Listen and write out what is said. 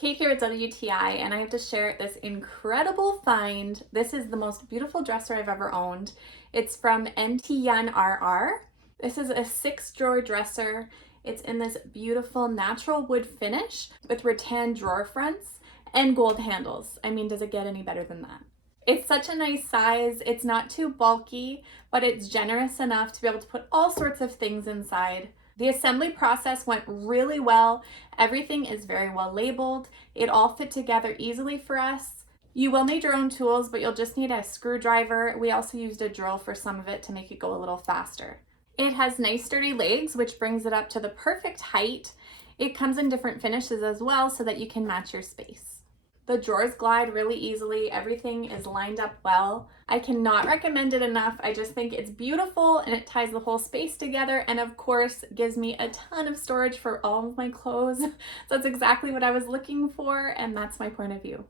Kate here at WTI, and I have to share this incredible find. This is the most beautiful dresser I've ever owned. It's from NTNRR. This is a 6-drawer dresser. It's in this beautiful natural wood finish with rattan drawer fronts and gold handles. I mean, does it get any better than that? It's such a nice size. It's not too bulky, but it's generous enough to be able to put all sorts of things inside. The assembly process went really well. Everything is very well labeled. It all fit together easily for us. You will need your own tools, but you'll just need a screwdriver. We also used a drill for some of it to make it go a little faster. It has nice sturdy legs, which brings it up to the perfect height. It comes in different finishes as well so that you can match your space. The drawers glide really easily. Everything is lined up well. I cannot recommend it enough. I just think it's beautiful and it ties the whole space together, and of course gives me a ton of storage for all of my clothes. So that's exactly what I was looking for, and that's my point of view.